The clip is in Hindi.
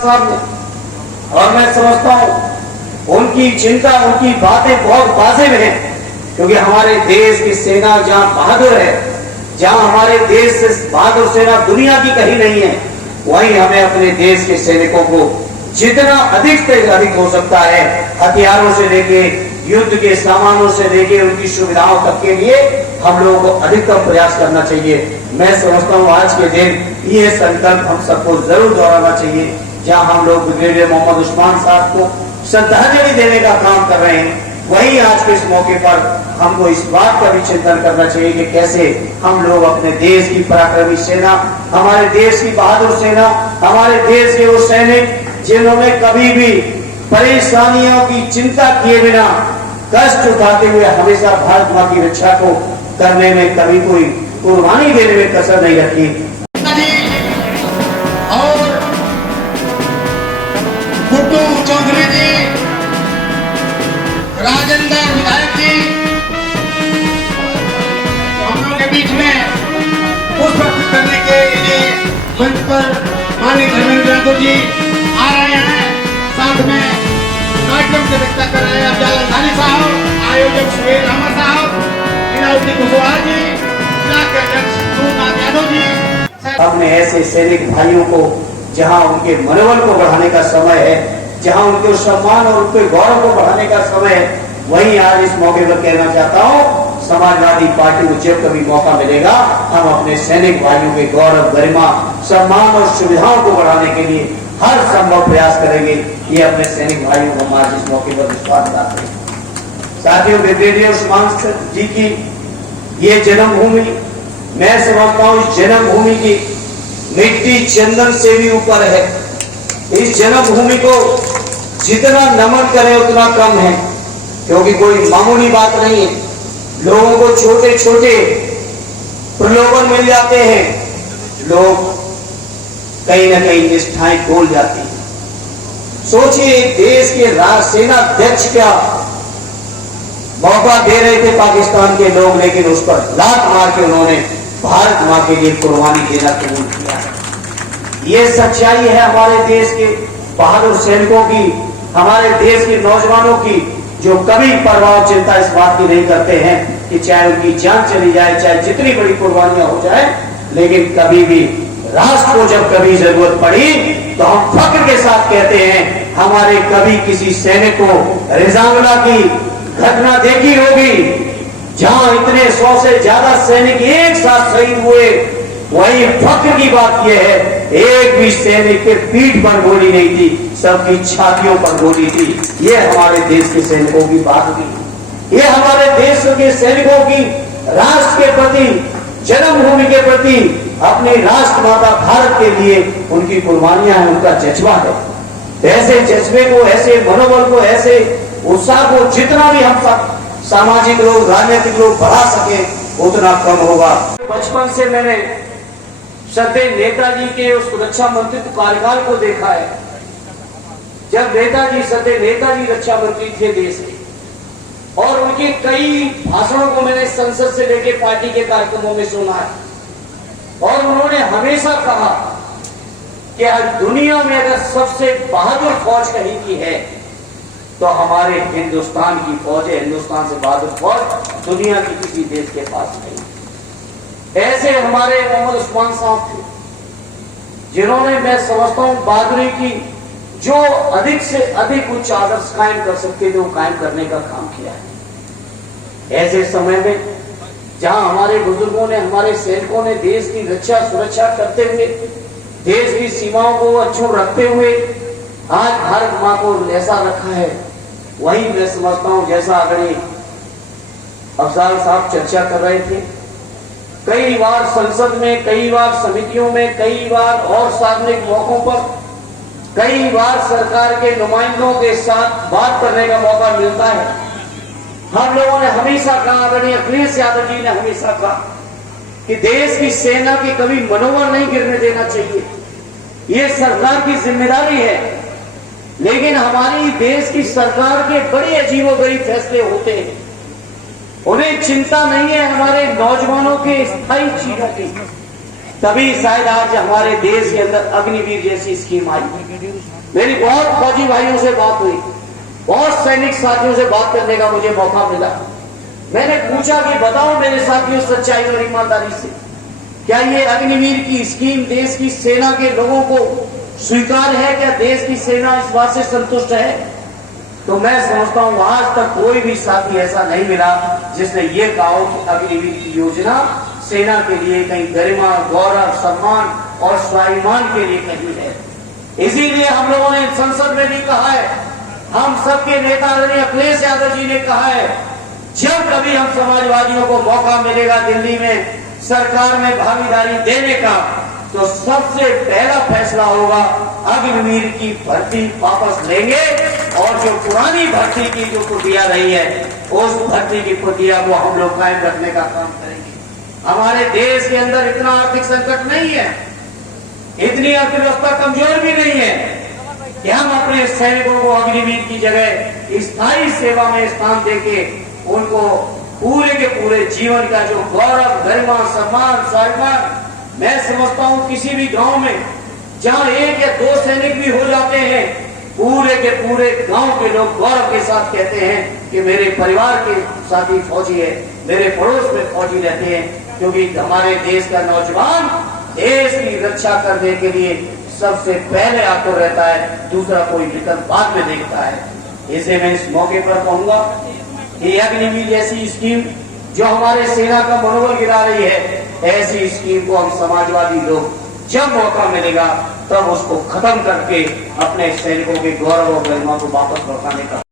साहब ने, और मैं समझता हूँ उनकी चिंता, उनकी बातें बहुत वाजिब हैं, क्योंकि हमारे देश की सेना जहाँ बहादुर है, जहाँ हमारे देश से बहादुर सेना दुनिया की कहीं नहीं है, वहीं हमें अपने देश के सैनिकों को जितना अधिक से अधिक हो सकता है हथियारों से लेके युद्ध के सामानों से लेके उनकी सुविधाओं तक के लिए हम लोगों को अधिकतम प्रयास करना चाहिए। मैं समझता हूँ आज के दिन ये संकल्प हम सबको जरूर दोहराना चाहिए। जहाँ हम लोग ब्रिगेडियर मोहम्मद उस्मान साहब को श्रद्धांजलि देने का काम कर रहे हैं, वही आज के इस मौके पर हमको इस बात का भी चिंतन करना चाहिए कि कैसे हम लोग अपने देश की पराक्रमी सेना, हमारे देश की बहादुर सेना, हमारे देश के वो सैनिक जिन्होंने कभी भी परेशानियों की चिंता किए बिना कष्ट उठाते हुए हमेशा भारत मां की रक्षा को करने में कभी कोई कुर्बानी देने में कसर नहीं रखी। और गुड्डू चौधरी जी, राजेंद्र विधायक जी, हम लोग के बीच में पुष्प अर्पित करने के लिए मंच पर माननीय धर्मेंद्र यादव जी आ रहे हैं। साथ में कार्यक्रम की अध्यक्षता कर रहे हैं अफजल अंसारी साहब, आयोजक सुहेल अहमद साहब, इनाउद्दीन कुशवाहा जी, जिला के अध्यक्ष सूरनाथ यादव जी। हमने ऐसे सैनिक भाइयों को जहां उनके मनोबल को बढ़ाने का समय है, जहां उनके सम्मान और उनके गौरव को बढ़ाने का समय है, वहीं आज इस मौके पर कहना चाहता हूं, समाजवादी पार्टी को जब कभी मौका मिलेगा हम अपने सैनिक भाइयों के गौरव, गरिमा, सम्मान और सुविधाओं को बढ़ाने के लिए हर संभव प्रयास करेंगे। ये अपने सैनिक भाइयों को आज इस मौके पर विश्वास दिलाते हैं। साथियों, ब्रिगेडियर उस्मान जी की ये जन्मभूमि, मैं समझता हूँ इस जन्मभूमि की मिट्टी चंदन से भी ऊपर है। इस जन्मभूमि को जितना नमन करें उतना कम है, क्योंकि कोई मामूली बात नहीं है। लोगों को छोटे छोटे प्रलोभन मिल जाते हैं, लोग कहीं ना कहीं निष्ठाएं खोल जाती है। सोचिए, देश के सेनाध्यक्ष का मौका दे रहे थे पाकिस्तान के लोग, लेकिन उस पर लात मार के उन्होंने भारत मां के लिए कुर्बानी देना कबूल किया है। ये सच्चाई है हमारे देश के बहादुर सैनिकों की, हमारे देश के नौजवानों की, जो कभी परवाह चिंता इस बात की नहीं करते हैं कि चाहे उनकी जान चली जाए, चाहे जितनी बड़ी कुर्बानियां हो जाए, लेकिन कभी भी राष्ट्र को जब कभी जरूरत पड़ी तो हम फख्र के साथ कहते हैं, हमारे कभी किसी सैनिक को रिजांगला की घटना देखी होगी जहां इतने 100 से ज्यादा सैनिक एक साथ शहीद हुए, वही फख्र की बात यह है, एक भी सैनिक के पीठ पर गोली नहीं थी, सबकी छातियों पर गोली थी। ये हमारे देश के सैनिकों की बात थी, ये हमारे देश के सैनिकों की राष्ट्र के प्रति, जन्मभूमि के प्रति, अपनी राष्ट्र माता भारत के लिए उनकी कुर्बानियां हैं, उनका जज्बा है। ऐसे जज्बे को, ऐसे मनोबल को, ऐसे उत्साह को जितना भी हम सब सामाजिक लोग, राजनीतिक लोग बढ़ा सके उतना कम होगा। बचपन से मैंने श्रद्धेय नेताजी के उस रक्षा मंत्रित्व कार्यकाल को देखा है, जब श्रद्धेय नेताजी रक्षा मंत्री थे देश के, और उनके कई भाषणों को मैंने संसद से लेकर पार्टी के कार्यक्रमों में सुना है। और उन्होंने हमेशा कहा कि दुनिया में अगर सबसे बहादुर फौज कहीं की है तो हमारे हिंदुस्तान की फौज है, हिंदुस्तान से बहादुर फौज दुनिया की किसी देश के पास नहीं। ऐसे हमारे मोहम्मद उस्मान साहब थे, जिन्होंने, मैं समझता हूं, बहादुरी की जो अधिक से अधिक उच्च आदर्श कायम कर सकते थे वो कायम करने का काम किया है। ऐसे समय में जहां हमारे बुजुर्गों ने, हमारे सैनिकों ने देश की रक्षा सुरक्षा करते हुए, देश की सीमाओं को अक्षुण्ण रखते हुए आज भारत मां को ऐसा रखा है, वही मैं समझता हूं जैसा आदरणीय अफजल साहब चर्चा कर रहे थे, कई बार संसद में, कई बार समितियों में, कई बार और सार्वजनिक मौकों पर, कई बार सरकार के नुमाइंदों के साथ बात करने का मौका मिलता है। हम लोगों ने हमेशा कहा, आदरणीय अखिलेश यादव जी ने हमेशा कहा कि देश की सेना की कभी मनोबल नहीं गिरने देना चाहिए, ये सरकार की जिम्मेदारी है। लेकिन हमारी देश की सरकार के बड़े अजीबोगरीब फैसले होते हैं, उन्हें चिंता नहीं है हमारे नौजवानों के स्थायी चीजों की, तभी शायद आज हमारे देश के अंदर अग्निवीर जैसी स्कीम आई। मेरी बहुत फौजी भाइयों से बात हुई, बहुत सैनिक साथियों से बात करने का मुझे मौका मिला। मैंने पूछा कि बताओ मेरे साथियों सच्चाई और ईमानदारी से, क्या ये अग्निवीर की स्कीम देश की सेना के लोगों को स्वीकार है? क्या देश की सेना इस बात से संतुष्ट है? तो मैं समझता हूं आज तक कोई भी साथी ऐसा नहीं मिला जिसने ये कहा हो कि अग्निवीर की योजना सेना के लिए कहीं गरिमा, गौरव, सम्मान और स्वाभिमान के लिए कहीं है। इसीलिए हम लोगों ने संसद में भी कहा है, हम सबके नेता आदरणीय अखिलेश यादव जी ने कहा है, जब कभी हम समाजवादियों को मौका मिलेगा दिल्ली में सरकार में भागीदारी देने का, तो सबसे पहला फैसला होगा अग्निवीर की भर्ती वापस लेंगे और जो पुरानी भर्ती की जो प्रक्रिया रही है उस भर्ती की प्रक्रिया को हम लोग कायम रखने का काम करेंगे। हमारे देश के अंदर इतना आर्थिक संकट नहीं है, इतनी अर्थव्यवस्था कमजोर भी नहीं है कि हम अपने सैनिकों को अग्निवीर की जगह स्थायी सेवा में स्थान देके उनको पूरे के पूरे जीवन का जो गौरव, गरिमा, सम्मान, स्वाभिमान, मैं समझता हूं किसी भी गांव में जहां एक या दो सैनिक भी हो जाते हैं, पूरे के पूरे गांव के लोग गौरव के साथ कहते हैं कि मेरे परिवार के साथी फौजी है, मेरे पड़ोस में फौजी रहते हैं, क्योंकि हमारे देश का नौजवान देश की रक्षा करने के लिए सबसे पहले आतुर रहता है, दूसरा कोई विकल्प बाद में देखता है। इसे मैं इस मौके पर कहूंगा, ये अग्निवीर जैसी स्कीम जो हमारे सेना का मनोबल गिरा रही है, ऐसी स्कीम को हम समाजवादी लोग जब मौका मिलेगा तब उसको खत्म करके अपने सैनिकों के गौरव और गरिमा को वापस लौटाने का